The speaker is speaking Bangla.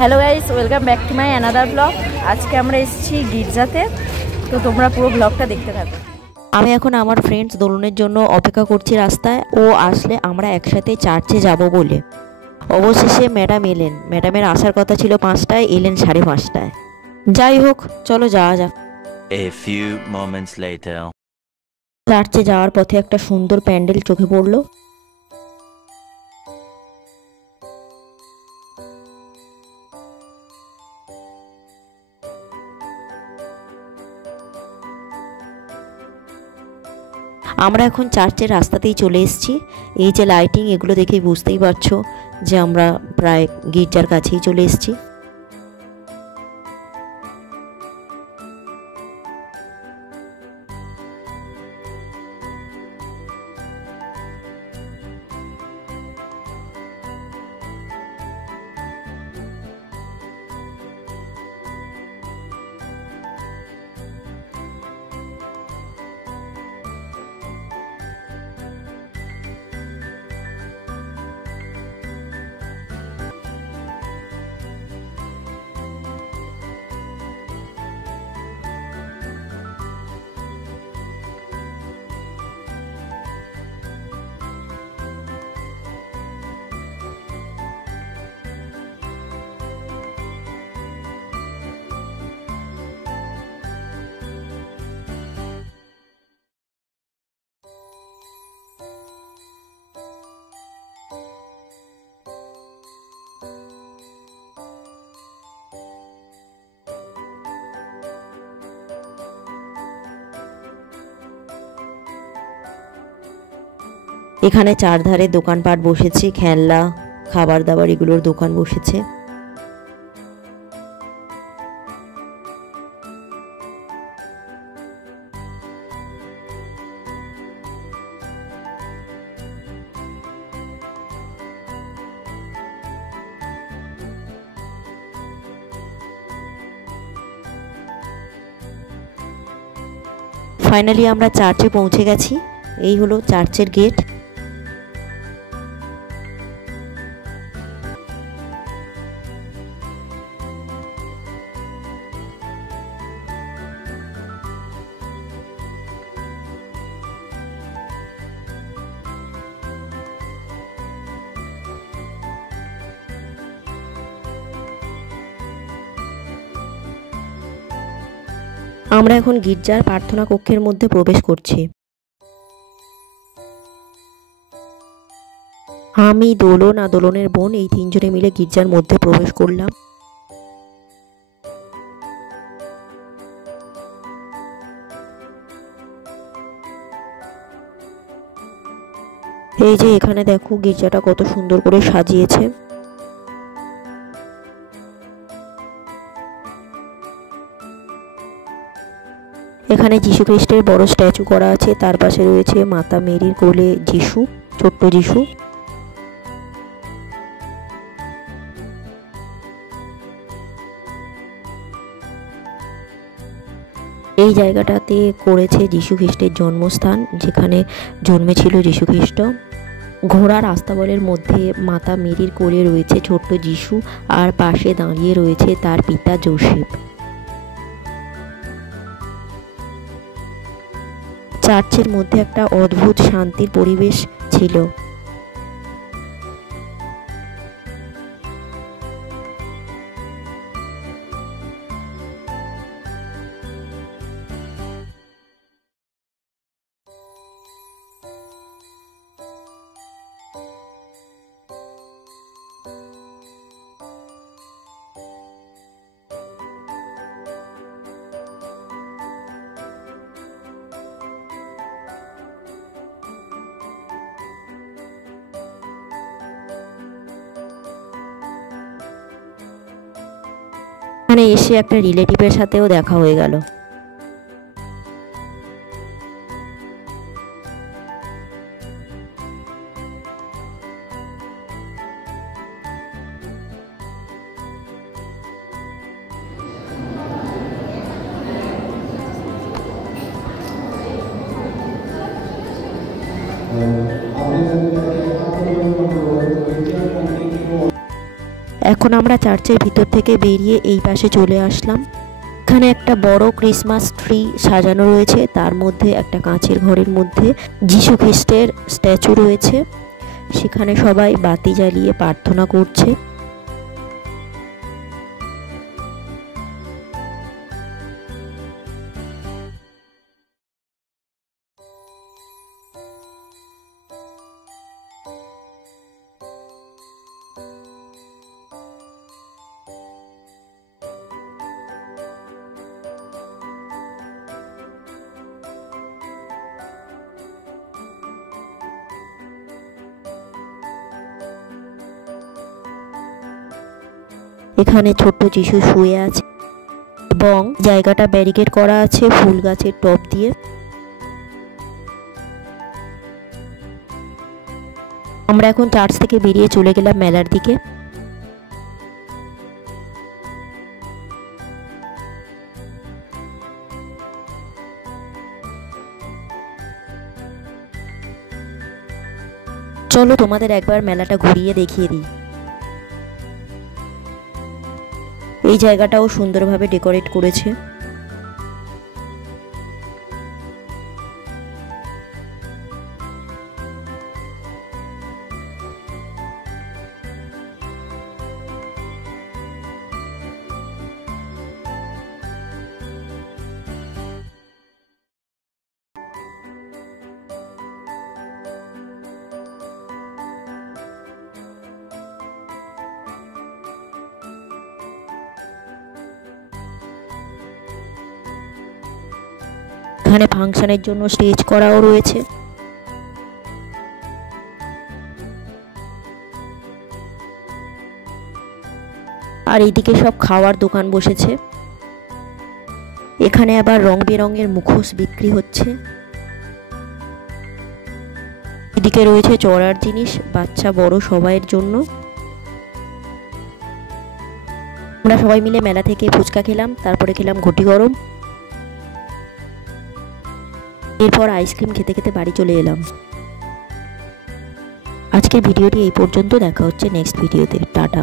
Hello guys, welcome back to my another blog. আজকে আমরা এসেছি গির্জাতে, তো তোমরা পুরো ব্লগটা দেখতে থাকো। আমি এখন আমার ফ্রেন্ডস দোলনের জন্য অপেক্ষা করছি রাস্তায়। ও আসলে আমরা একসাথে চার্চে যাব বলে। অবশেষে ম্যাডাম এলেন। ম্যাডামের আসার কথা ছিল 5টায়, এলেন 5:30টায়। যাই হোক, চলো যাওয়া যাক। A few moments later. চার্চে যাওয়ার পথে একটা সুন্দর প্যান্ডেল চোখে পড়লো। আমরা এখন চার্চের রাস্তাতেই চলে এসেছি। এই যে লাইটিং, এগুলো দেখেই বুঝতেই পারছো যে আমরা প্রায় গির্জার কাছেই চলে এসেছি। এখানে চারধারে দোকানপাট বসেছে, খেলনা, খাবার দাবার এগুলোর দোকান বসেছে। ফাইনালি আমরা চার্চে পৌঁছে গেছি। এই হলো চার্চের গেট। আমরা এখন গির্জার প্রার্থনা কক্ষের মধ্যে প্রবেশ করছি। আমি, দোলন আর দোলনের বোন এই তিনজনে মিলে গির্জার মধ্যে প্রবেশ করলাম। এই যে এখানে দেখো গির্জাটা কত সুন্দর করে সাজিয়েছে। এখানে যীশু খ্রিস্টের বড় স্ট্যাচু করা আছে, তার পাশে রয়েছে মাতা মেরির কোলে যীশু, ছোট্ট যীশু। এই জায়গাটাতে করেছে যীশু খ্রিস্টের জন্মস্থান, যেখানে জন্মেছিল যীশু খ্রিস্ট। ঘোড়ার আস্তাবলের মধ্যে মাতা মেরির কোলে রয়েছে ছোট্ট যীশু, আর পাশে দাঁড়িয়ে রয়েছে তার পিতা যোসেফ। চার্চের মধ্যে একটা অদ্ভুত শান্তির পরিবেশ ছিল। এখানে এসে একটা রিলেটিভের সাথেও দেখা হয়ে গেল। এখন আমরা চার্চের ভিতর থেকে বেরিয়ে এই পাশে চলে আসলাম। এখানে একটা বড় ক্রিসমাস ট্রি সাজানো রয়েছে, তার মধ্যে একটা কাঁচের ঘরের মধ্যে যিশু খ্রিস্টের স্ট্যাচু রয়েছে। সেখানে সবাই বাতি জ্বালিয়ে প্রার্থনা করছে। এখানে ছোট্ট যিশু শুয়ে আছে এবং জায়গাটা ব্যারিকেড করা আছে ফুল গাছের টব দিয়ে। আমরা এখন চার্চ থেকে বেরিয়ে চলে গেলাম মেলার দিকে। চলো তোমাদের একবার মেলাটা ঘুরিয়ে দেখিয়ে দিই। এই জায়গাটাও সুন্দরভাবে ডেকোরেট করেছে। এখানে ফাংশনের জন্য স্টেজ করাও রয়েছে। আর এইদিকে সব খাওয়ার দোকান বসেছে। এখানে আবার রং বেরঙের মুখোশ বিক্রি হচ্ছে। এদিকে রয়েছে চড়ার জিনিস বাচ্চা বড় সবাইয়ের জন্য। আমরা সবাই মিলে মেলা থেকে ফুচকা খেলাম, তারপরে খেলাম ঘটি গরম, এরপর আইসক্রিম খেতে খেতে বাড়ি চলে এলাম। আজকের ভিডিওটি এই পর্যন্ত, দেখা হচ্ছে নেক্সট ভিডিওতে। টাটা।